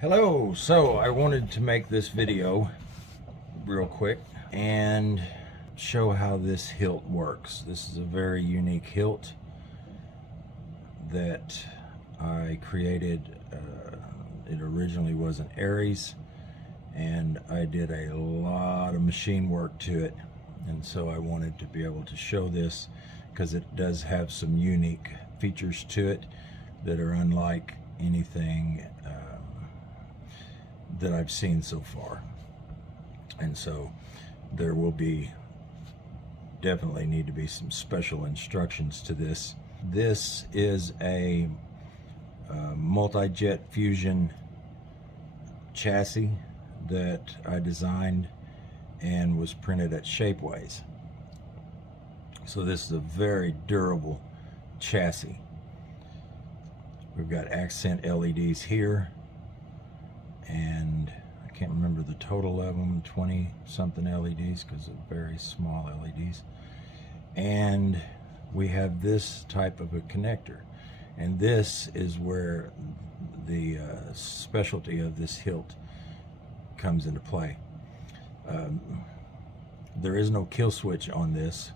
Hello, so I wanted to make this video real quick and show how this hilt works. This is a very unique hilt that I created. It originally was an Aries, and I did a lot of machine work to it, and so I wanted to be able to show this because it does have some unique features to it that are unlike anything that I've seen so far. And so there will be definitely need to be some special instructions to this. This is a multi-jet fusion chassis that I designed and was printed at Shapeways. So this is a very durable chassis. We've got accent LEDs here, and I can't remember the total of them, 20 something LEDs because they're very small LEDs. And we have this type of a connector, and this is where the specialty of this hilt comes into play. There is no kill switch on this.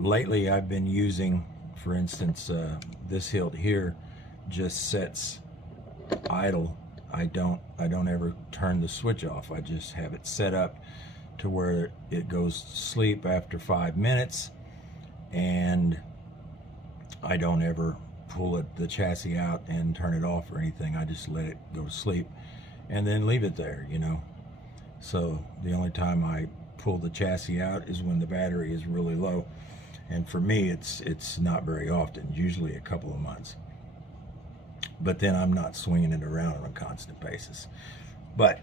Lately I've been using, for instance, this hilt here just sets idle. I don't ever turn the switch off. I just have it set up to where it goes to sleep after 5 minutes, and I don't ever pull the chassis out and turn it off or anything. I just let it go to sleep and then leave it there, you know. So the only time I pull the chassis out is when the battery is really low, and for me it's not very often, usually a couple of months. But then I'm not swinging it around on a constant basis. But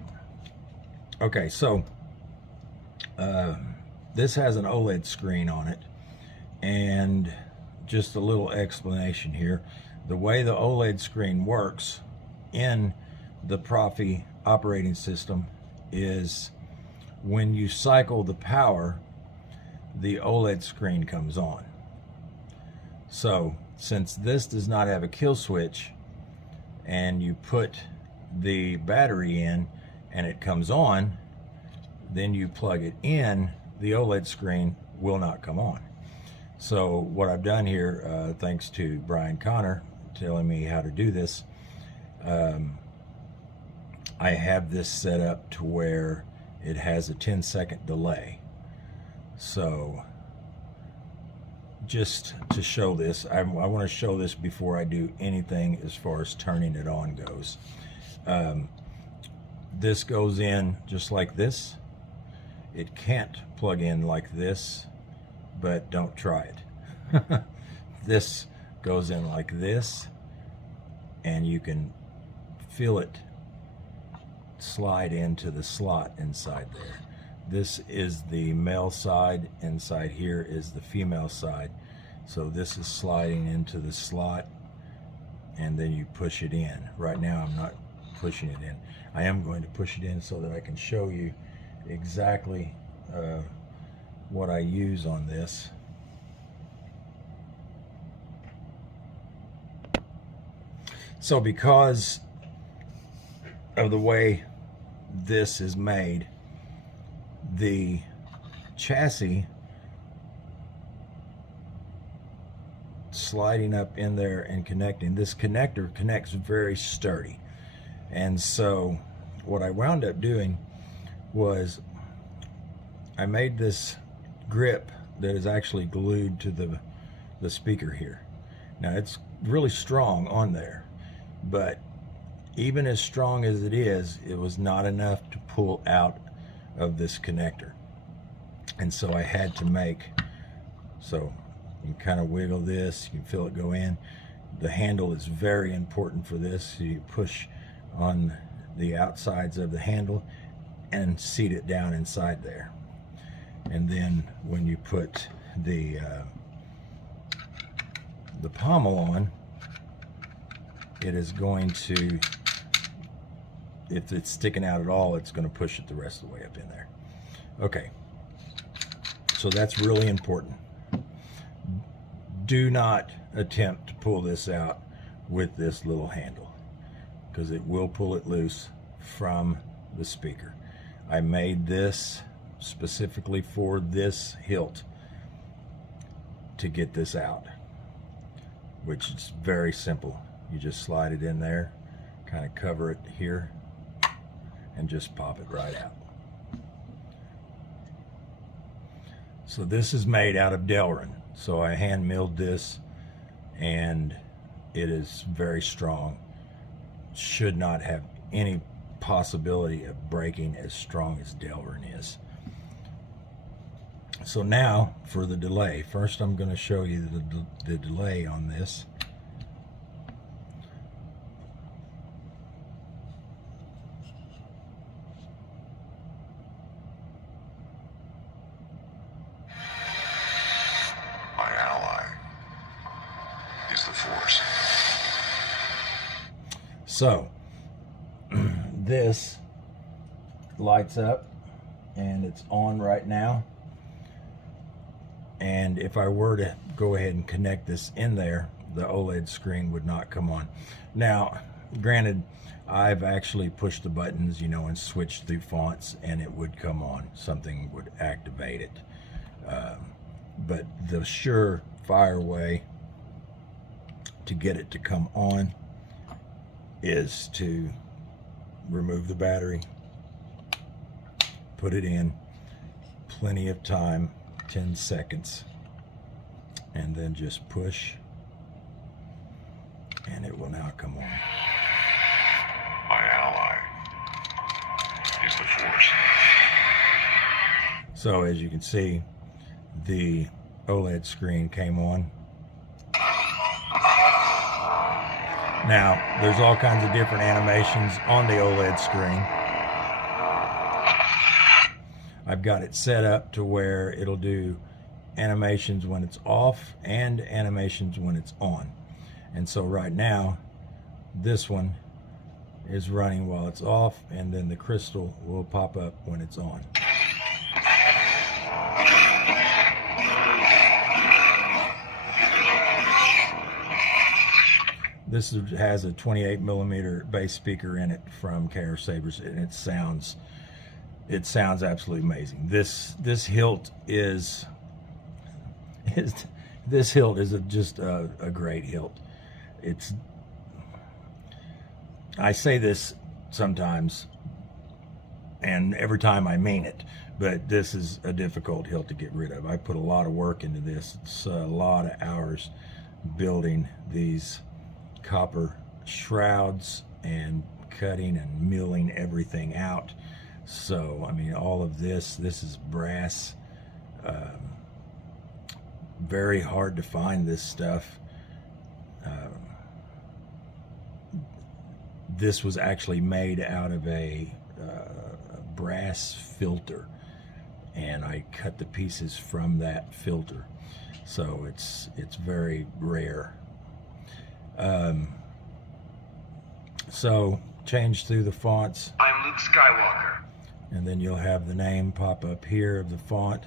okay, so this has an OLED screen on it, and just a little explanation here. The way the OLED screen works in the Profi operating system is when you cycle the power, the OLED screen comes on. So since this does not have a kill switch, and you put the battery in and it comes on, then you plug it in, the OLED screen will not come on. So what I've done here, thanks to Brian Connor telling me how to do this, I have this set up to where it has a 10-second delay. So just to show this, I want to show this before I do anything as far as turning it on goes. This goes in just like this. It can't plug in like this, but don't try it. This goes in like this, and you can feel it slide into the slot inside there. This is the male side, inside here is the female side. So this is sliding into the slot, and then you push it in. Right now I'm not pushing it in. I am going to push it in so that I can show you exactly what I use on this. So because of the way this is made, the chassis sliding up in there and connecting, this connector connects very sturdy. And so what I wound up doing was I made this grip that is actually glued to the speaker here. Now it's really strong on there, but even as strong as it is, it was not enough to pull out of this connector. And so I had to make, so you can kind of wiggle this, you can feel it go in. The handle is very important for this, so you push on the outsides of the handle and seat it down inside there. And then when you put the pommel on, it is going to, if it's sticking out at all, it's going to push it the rest of the way up in there. Okay, so that's really important. Do not attempt to pull this out with this little handle. because it will pull it loose from the speaker. I made this specifically for this hilt to get this out, which is very simple. You just slide it in there, kind of cover it here, and just pop it right out. So this is made out of Delrin. So I hand milled this, and it is very strong. Should not have any possibility of breaking as strong as Delrin is. So now for the delay. First I'm going to show you the delay on this. My ally is the Force. So this lights up and it's on right now. And if I were to go ahead and connect this in there, the OLED screen would not come on. Now, granted, I've actually pushed the buttons, you know, and switched through fonts, and it would come on. Something would activate it. But the surefire way to get it to come on is to remove the battery, put it in, plenty of time, 10 seconds, and then just push, and it will now come on. My ally is the Force. So as you can see, the OLED screen came on. Now, there's all kinds of different animations on the OLED screen. I've got it set up to where it'll do animations when it's off and animations when it's on. And so right now, this one is running while it's off, and then the crystal will pop up when it's on. This has a 28mm bass speaker in it from KR Sabers, and it sounds absolutely amazing. This hilt is just a great hilt. I say this sometimes, and every time I mean it, but this is a difficult hilt to get rid of. I put a lot of work into this. It's a lot of hours building these copper shrouds and cutting and milling everything out. So I mean, all of this is brass. Very hard to find this stuff. This was actually made out of a brass filter, and I cut the pieces from that filter, so it's very rare. So change through the fonts. I'm Luke Skywalker. And then you'll have the name pop up here of the font.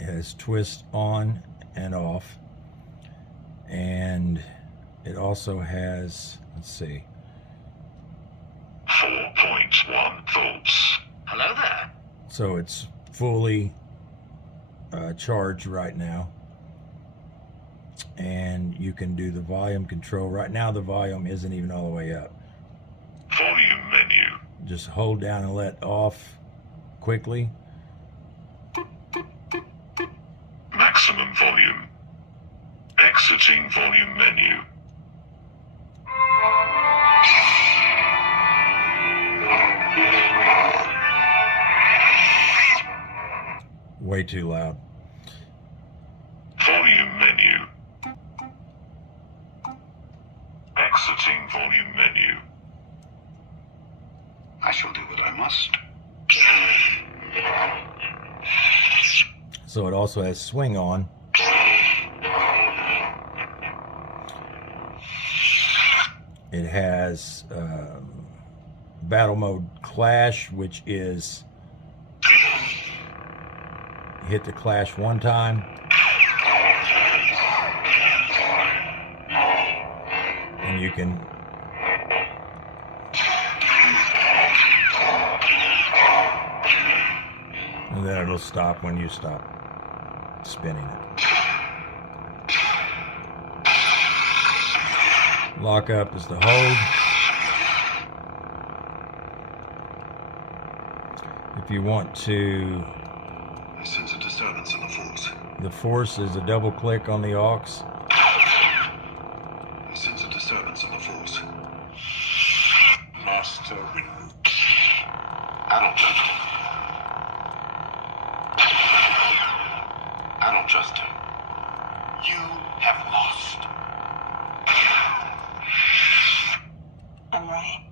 It has twist on and off. And it also has, let's see, 4.1 volts. Hello there. so it's fully charged right now. And you can do the volume control. Right now the volume isn't even all the way up. Volume menu. Just hold down and let off quickly. Maximum volume. Exiting volume menu. Way too loud. Volume menu. Exiting volume menu. I shall do what I must. So it also has swing on. It has battle mode clash, which is hit the clash one time, and you can and then it'll stop when you stop spinning it. Lock up is the hold. If you want to, I sense a disturbance in the force. the force is a double click on the aux. I sense a disturbance in the force. Master Windu. I don't trust him. I don't trust him. You have lost. I'm right.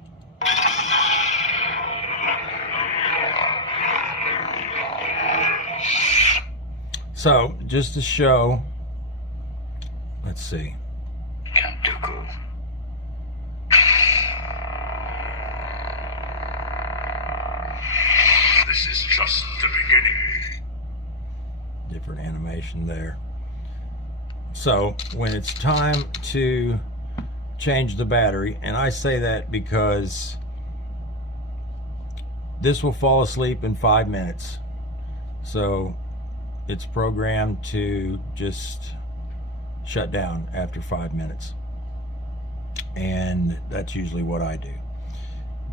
So, just to show, let's see. Count Dooku. This is just the beginning. Different animation there. So when it's time to change the battery, and I say that because this will fall asleep in 5 minutes, so it's programmed to just shut down after 5 minutes, and that's usually what I do.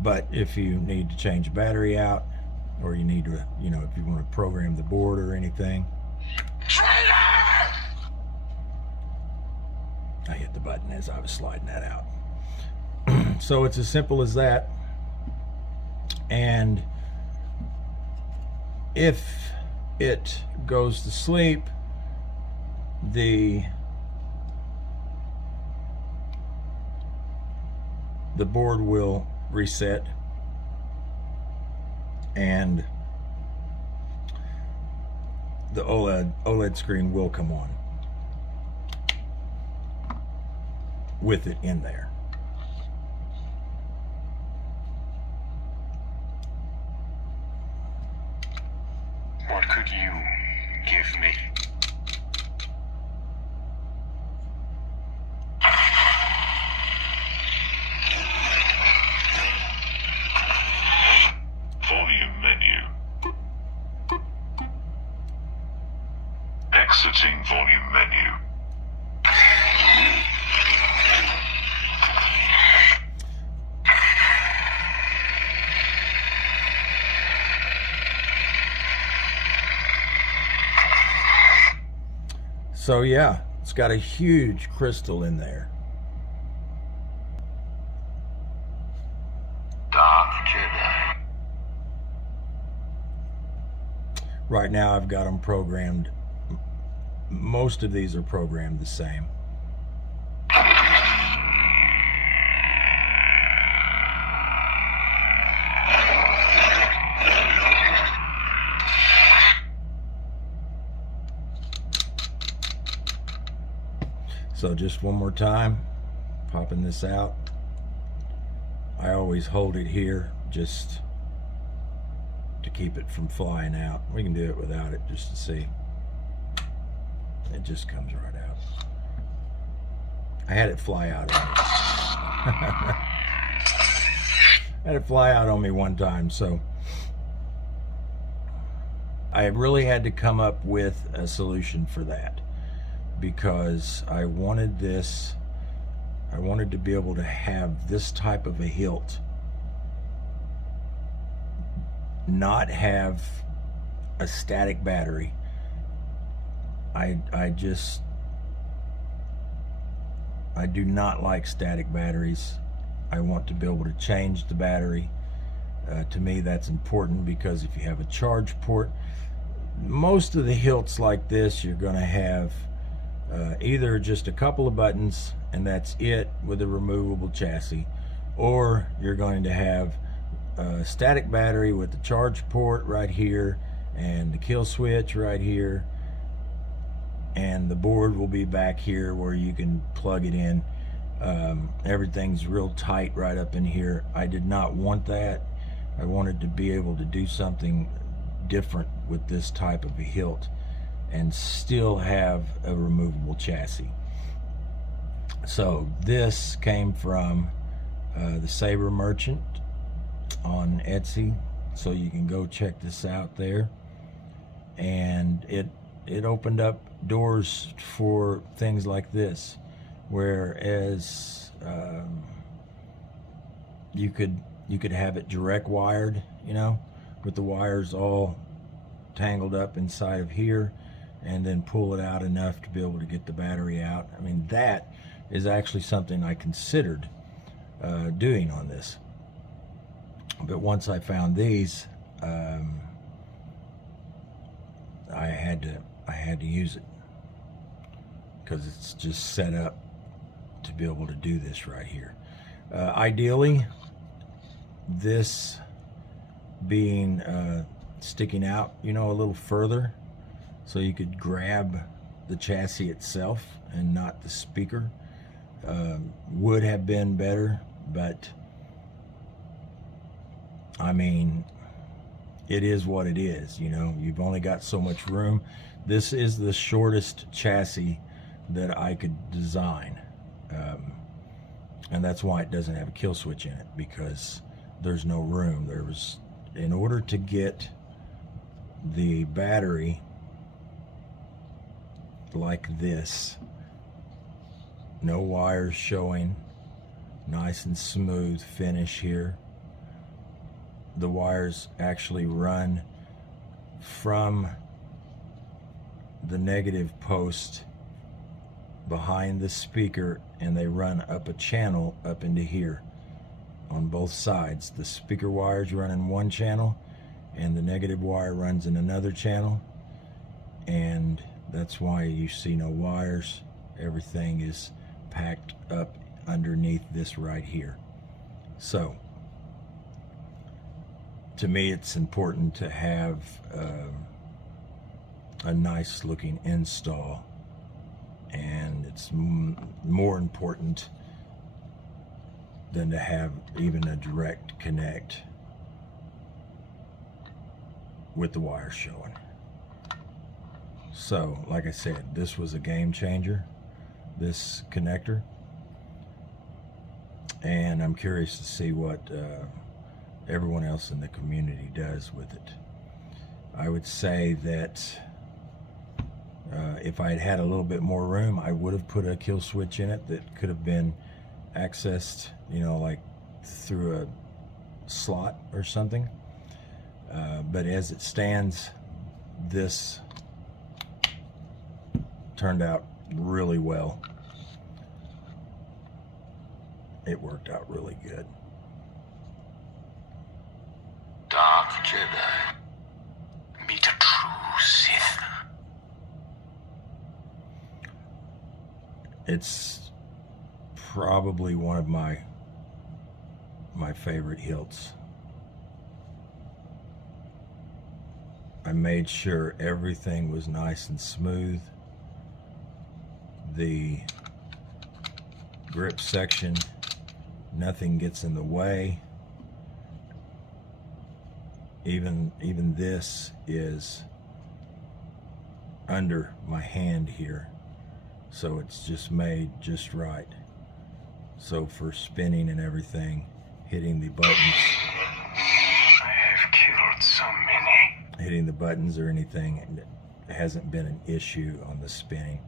But if you need to change the battery out, or you need to, you know, if you want to program the board or anything, I hit the button as I was sliding that out. So it's as simple as that. And if it goes to sleep, the board will reset, and the OLED screen will come on with it in there. What could you give me? Volume menu. Exiting volume menu. So yeah, it's got a huge crystal in there. Dark Jedi. Right now I've got them programmed. Most of these are programmed the same. So just one more time, popping this out. I always hold it here just to keep it from flying out. We can do it without it just to see. It just comes right out. I had it fly out on me. I had it fly out on me one time, so I really had to come up with a solution for that, because I wanted this, I wanted to be able to have this type of a hilt, not have a static battery. I do not like static batteries. I want to be able to change the battery. To me, that's important, because if you have a charge port, most of the hilts like this, you're going to have either just a couple of buttons and that's it with a removable chassis, or you're going to have a static battery with the charge port right here and the kill switch right here, and the board will be back here where you can plug it in. Everything's real tight right up in here. I did not want that. I wanted to be able to do something different with this type of a hilt and still have a removable chassis. So this came from the Saber Merchant on Etsy, so you can go check this out there. And it opened up doors for things like this, whereas you could have it direct wired, you know, with the wires all tangled up inside of here, and then pull it out enough to be able to get the battery out. I mean, that is actually something I considered doing on this, but once I found these, I had to use it, because it's just set up to be able to do this right here. Ideally, this being sticking out, you know, a little further, so you could grab the chassis itself and not the speaker, would have been better. But I mean, it is what it is, you know. You've only got so much room. This is the shortest chassis that I could design, and that's why it doesn't have a kill switch in it, because there's no room. There was, in order to get the battery like this, no wires showing, nice and smooth finish here. The wires actually run from the negative post behind the speaker, and they run up a channel up into here on both sides. The speaker wires run in one channel, and the negative wire runs in another channel, and that's why you see no wires. Everything is packed up underneath this right here. So to me, it's important to have a nice looking install, and it's more important than to have even a direct connect with the wire showing. So like I said, this was a game changer, this connector, and I'm curious to see what everyone else in the community does with it. I would say that if I had had a little bit more room, I would have put a kill switch in it that could have been accessed, you know, like through a slot or something. But as it stands, this turned out really well. It worked out really good. Dark Jedi. Meet a true Sith. It's probably one of my favorite hilts. I made sure everything was nice and smooth. The grip section, nothing gets in the way. Even this is under my hand here, so it's just made just right. So for spinning and everything, hitting the buttons, I have killed so many. hitting the buttons or anything, it hasn't been an issue on the spinning.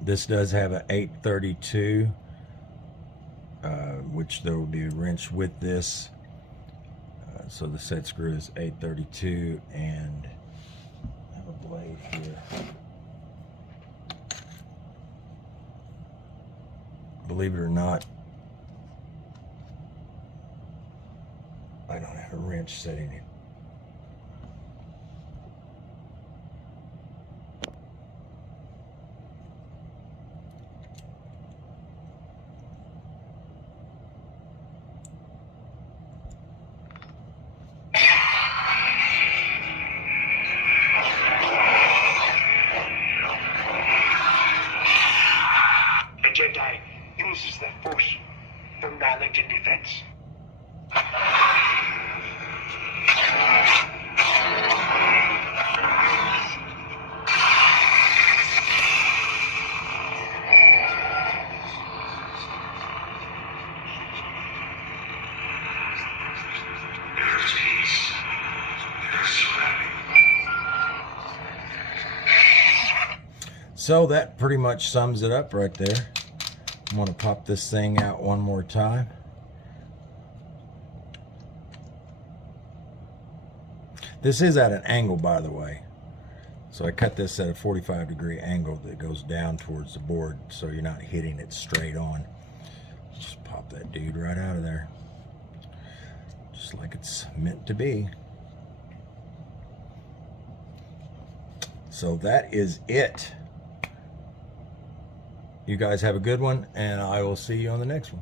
This does have an 832, which there will be a wrench with this. So the set screw is 832, and I have a blade here. Believe it or not, I don't have a wrench setting it. A Jedi uses the Force from knowledge and defense. There's peace. There's serenity. So that pretty much sums it up right there. I'm going to pop this thing out one more time. This is at an angle, by the way. So I cut this at a 45-degree angle that goes down towards the board so you're not hitting it straight on. Just pop that dude right out of there. Just like it's meant to be. So that is it. You guys have a good one, and I will see you on the next one.